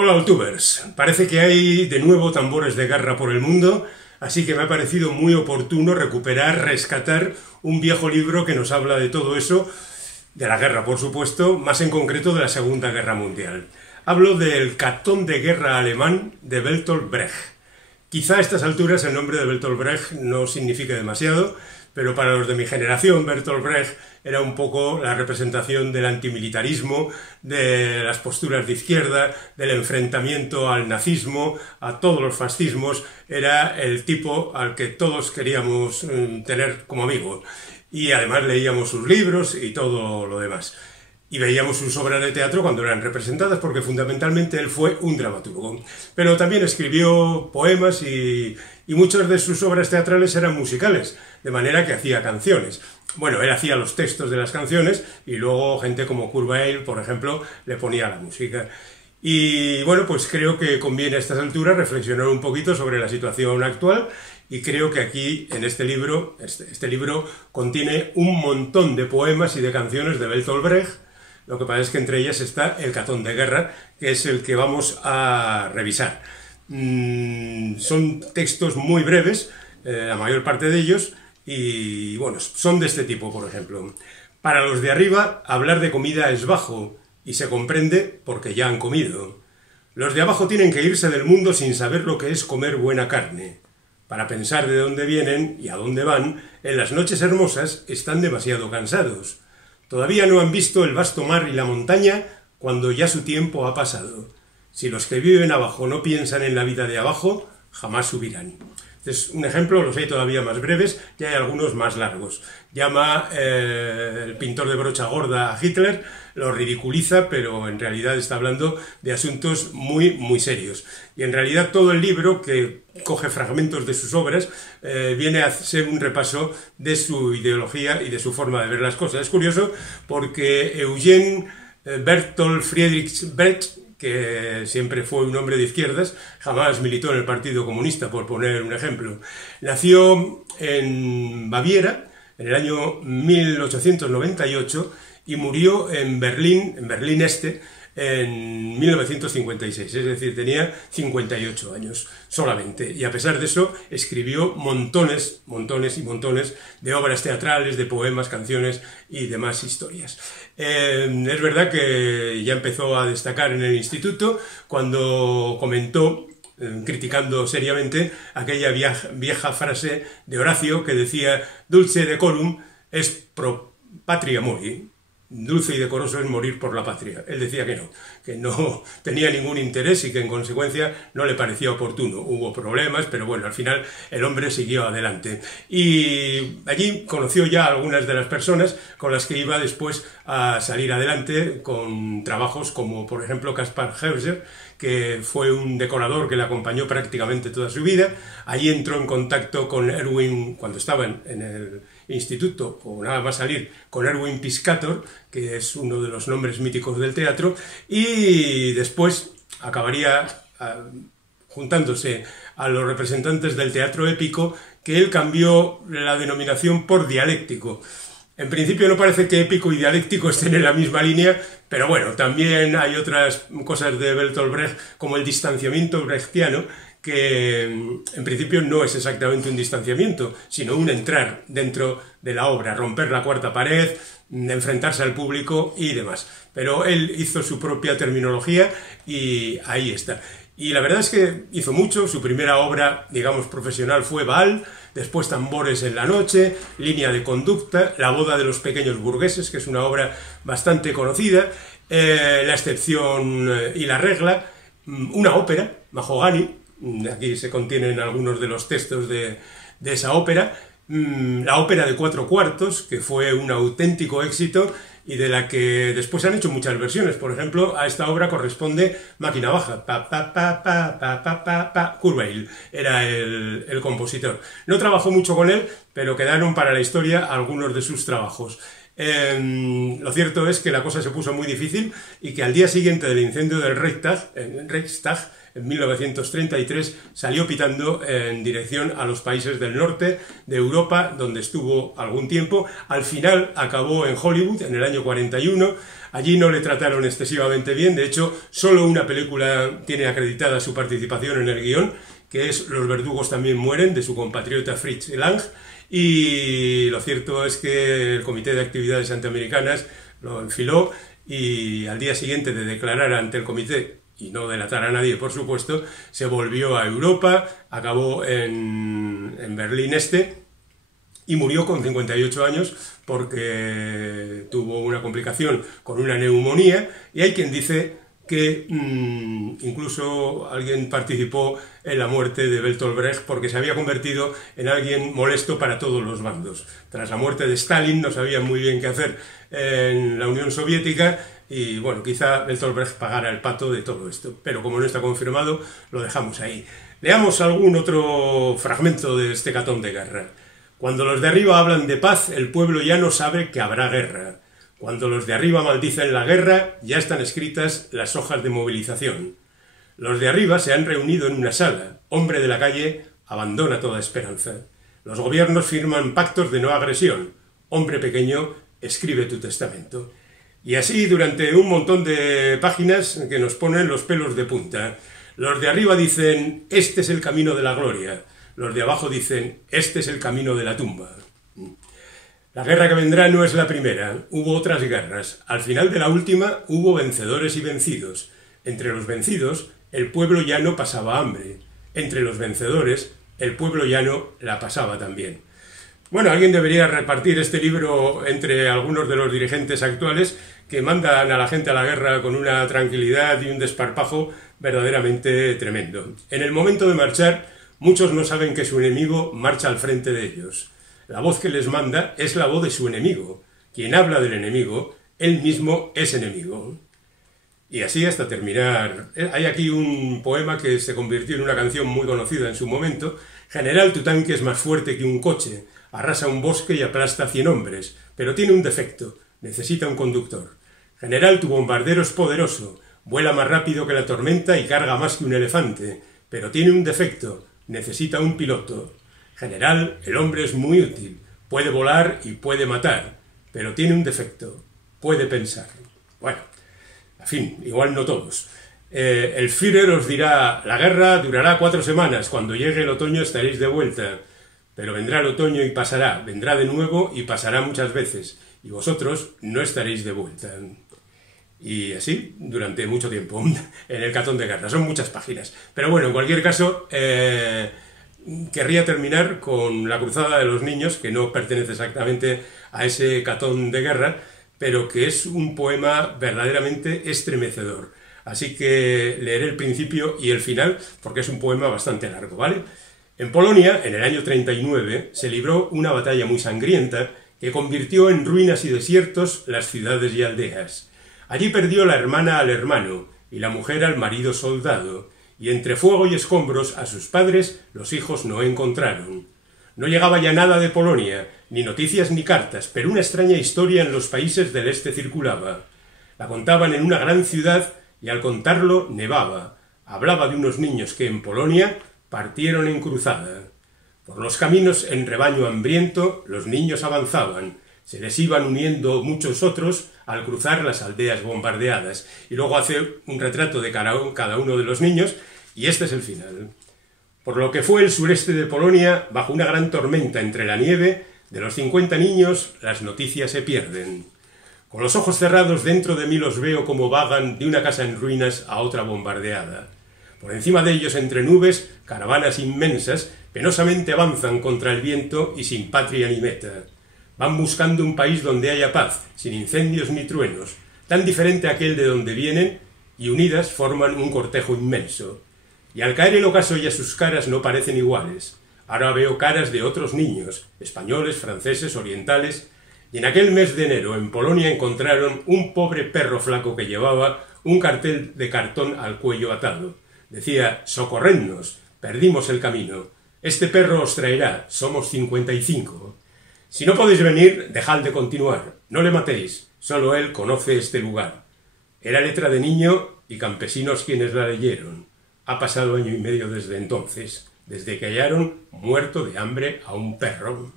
Hola, Altubers. Parece que hay de nuevo tambores de guerra por el mundo, así que me ha parecido muy oportuno rescatar un viejo libro que nos habla de todo eso, de la guerra, por supuesto, más en concreto de la Segunda Guerra Mundial. Hablo del Catón de Guerra alemán de Bertolt Brecht. Quizá a estas alturas el nombre de Bertolt Brecht no signifique demasiado, pero para los de mi generación Bertolt Brecht era un poco la representación del antimilitarismo, de las posturas de izquierda, del enfrentamiento al nazismo, a todos los fascismos. Era el tipo al que todos queríamos tener como amigo. Y además leíamos sus libros y todo lo demás. Y veíamos sus obras de teatro cuando eran representadas, porque fundamentalmente él fue un dramaturgo. Pero también escribió poemas y muchas de sus obras teatrales eran musicales, de manera que hacía canciones. Bueno, él hacía los textos de las canciones y luego gente como Kurt Weill, por ejemplo, le ponía la música. Y bueno, pues creo que conviene a estas alturas reflexionar un poquito sobre la situación actual y creo que aquí, en este libro contiene un montón de poemas y de canciones de Bertolt Brecht. Lo que pasa es que entre ellas está el Catón de Guerra, que es el que vamos a revisar. Son textos muy breves, la mayor parte de ellos, y bueno, son de este tipo, por ejemplo. Para los de arriba, hablar de comida es bajo, y se comprende porque ya han comido. Los de abajo tienen que irse del mundo sin saber lo que es comer buena carne. Para pensar de dónde vienen y a dónde van, en las noches hermosas están demasiado cansados. Todavía no han visto el vasto mar y la montaña cuando ya su tiempo ha pasado. Si los que viven abajo no piensan en la vida de abajo, jamás subirán. Este es un ejemplo, los hay todavía más breves y hay algunos más largos. Llama el pintor de brocha gorda a Hitler, lo ridiculiza, pero en realidad está hablando de asuntos muy, muy serios. Y en realidad todo el libro, que coge fragmentos de sus obras, viene a ser un repaso de su ideología y de su forma de ver las cosas. Es curioso porque Eugen Bertolt Friedrich Brecht, que siempre fue un hombre de izquierdas, jamás militó en el Partido Comunista, por poner un ejemplo. Nació en Baviera en el año 1898 y murió en Berlín Este, en 1956, es decir, tenía 58 años solamente, y a pesar de eso escribió montones y montones de obras teatrales, de poemas, canciones y demás historias. Es verdad que ya empezó a destacar en el instituto cuando comentó, criticando seriamente, aquella vieja frase de Horacio que decía «Dulce decorum est pro patria mori». Dulce y decoroso es morir por la patria. Él decía que no tenía ningún interés y que en consecuencia no le parecía oportuno. Hubo problemas, pero bueno, al final el hombre siguió adelante. Y allí conoció ya a algunas de las personas con las que iba después a salir adelante con trabajos como, por ejemplo, Caspar Hauser, que fue un decorador que le acompañó prácticamente toda su vida. Allí entró en contacto con Erwin, cuando estaba en el instituto, o nada más salir, con Erwin Piscator, que es uno de los nombres míticos del teatro, y después acabaría juntándose a los representantes del teatro épico, que él cambió la denominación por dialéctico. En principio no parece que épico y dialéctico estén en la misma línea, pero bueno, también hay otras cosas de Bertolt Brecht, como el distanciamiento brechtiano, que en principio no es exactamente un distanciamiento, sino un entrar dentro de la obra, romper la cuarta pared, enfrentarse al público y demás. Pero él hizo su propia terminología y ahí está. Y la verdad es que hizo mucho. Su primera obra, digamos, profesional fue Baal, después Tambores en la noche, Línea de conducta, La boda de los pequeños burgueses, que es una obra bastante conocida, La excepción y la regla, una ópera, Mahogany. Aquí se contienen algunos de los textos de esa ópera, la ópera de 4/4, que fue un auténtico éxito y de la que después se han hecho muchas versiones. Por ejemplo, a esta obra corresponde Máquina Baja, Kurt Weill era el compositor. No trabajó mucho con él, pero quedaron para la historia algunos de sus trabajos. Lo cierto es que la cosa se puso muy difícil y que al día siguiente del incendio del Reichstag, en 1933, salió pitando en dirección a los países del norte de Europa, donde estuvo algún tiempo. Al final acabó en Hollywood en el año 41. Allí no le trataron excesivamente bien. De hecho, solo una película tiene acreditada su participación en el guión, que es Los verdugos también mueren, de su compatriota Fritz Lang. Y lo cierto es que el Comité de Actividades Antiamericanas lo enfiló y al día siguiente de declarar ante el comité, y no delatar a nadie, por supuesto, se volvió a Europa, acabó en Berlín Este y murió con 58 años porque tuvo una complicación con una neumonía, y hay quien dice que incluso alguien participó en la muerte de Bertolt Brecht porque se había convertido en alguien molesto para todos los bandos. Tras la muerte de Stalin no sabían muy bien qué hacer en la Unión Soviética y bueno, quizá Bertolt Brecht pagara el pato de todo esto, pero como no está confirmado, lo dejamos ahí. Leamos algún otro fragmento de este catón de guerra. Cuando los de arriba hablan de paz, el pueblo ya no sabe que habrá guerra. Cuando los de arriba maldicen la guerra, ya están escritas las hojas de movilización. Los de arriba se han reunido en una sala. Hombre de la calle, abandona toda esperanza. Los gobiernos firman pactos de no agresión. Hombre pequeño, escribe tu testamento. Y así durante un montón de páginas que nos ponen los pelos de punta. Los de arriba dicen, este es el camino de la gloria. Los de abajo dicen, este es el camino de la tumba. La guerra que vendrá no es la primera, hubo otras guerras. Al final de la última hubo vencedores y vencidos. Entre los vencidos, el pueblo llano pasaba hambre. Entre los vencedores, el pueblo llano la pasaba también. Bueno, alguien debería repartir este libro entre algunos de los dirigentes actuales que mandan a la gente a la guerra con una tranquilidad y un desparpajo verdaderamente tremendo. En el momento de marchar, muchos no saben que su enemigo marcha al frente de ellos. La voz que les manda es la voz de su enemigo. Quien habla del enemigo, él mismo es enemigo. Y así hasta terminar. Hay aquí un poema que se convirtió en una canción muy conocida en su momento. General, tu tanque es más fuerte que un coche. Arrasa un bosque y aplasta 100 hombres. Pero tiene un defecto. Necesita un conductor. General, tu bombardero es poderoso. Vuela más rápido que la tormenta y carga más que un elefante. Pero tiene un defecto. Necesita un piloto. General, el hombre es muy útil, puede volar y puede matar, pero tiene un defecto, puede pensar. Bueno, en fin, igual no todos. El Führer os dirá, la guerra durará 4 semanas, cuando llegue el otoño estaréis de vuelta, pero vendrá el otoño y pasará, vendrá de nuevo y pasará muchas veces, y vosotros no estaréis de vuelta. Y así, durante mucho tiempo, en el catón de guerra, son muchas páginas. Pero bueno, en cualquier caso, querría terminar con La cruzada de los niños, que no pertenece exactamente a ese catón de guerra, pero que es un poema verdaderamente estremecedor. Así que leeré el principio y el final, porque es un poema bastante largo, ¿vale? En Polonia, en el año 39, se libró una batalla muy sangrienta que convirtió en ruinas y desiertos las ciudades y aldeas. Allí perdió la hermana al hermano y la mujer al marido soldado, y entre fuego y escombros a sus padres los hijos no encontraron. No llegaba ya nada de Polonia, ni noticias ni cartas, pero una extraña historia en los países del este circulaba. La contaban en una gran ciudad y al contarlo nevaba. Hablaba de unos niños que en Polonia partieron en cruzada. Por los caminos en rebaño hambriento los niños avanzaban. Se les iban uniendo muchos otros al cruzar las aldeas bombardeadas. Y luego hace un retrato de cada uno de los niños, y este es el final. Por lo que fue el sureste de Polonia, bajo una gran tormenta entre la nieve, de los 50 niños las noticias se pierden. Con los ojos cerrados dentro de mí los veo como vagan de una casa en ruinas a otra bombardeada. Por encima de ellos, entre nubes, caravanas inmensas penosamente avanzan contra el viento y sin patria ni meta. Van buscando un país donde haya paz, sin incendios ni truenos, tan diferente a aquel de donde vienen, y unidas forman un cortejo inmenso. Y al caer el ocaso ya sus caras no parecen iguales. Ahora veo caras de otros niños, españoles, franceses, orientales, y en aquel mes de enero en Polonia encontraron un pobre perro flaco que llevaba un cartel de cartón al cuello atado. Decía, socorrednos, perdimos el camino. Este perro os traerá, somos 55. Si no podéis venir, dejad de continuar. No le matéis, solo él conoce este lugar. Era letra de niño y campesinos quienes la leyeron. Ha pasado 1 año y medio desde entonces, desde que hallaron muerto de hambre a un perro.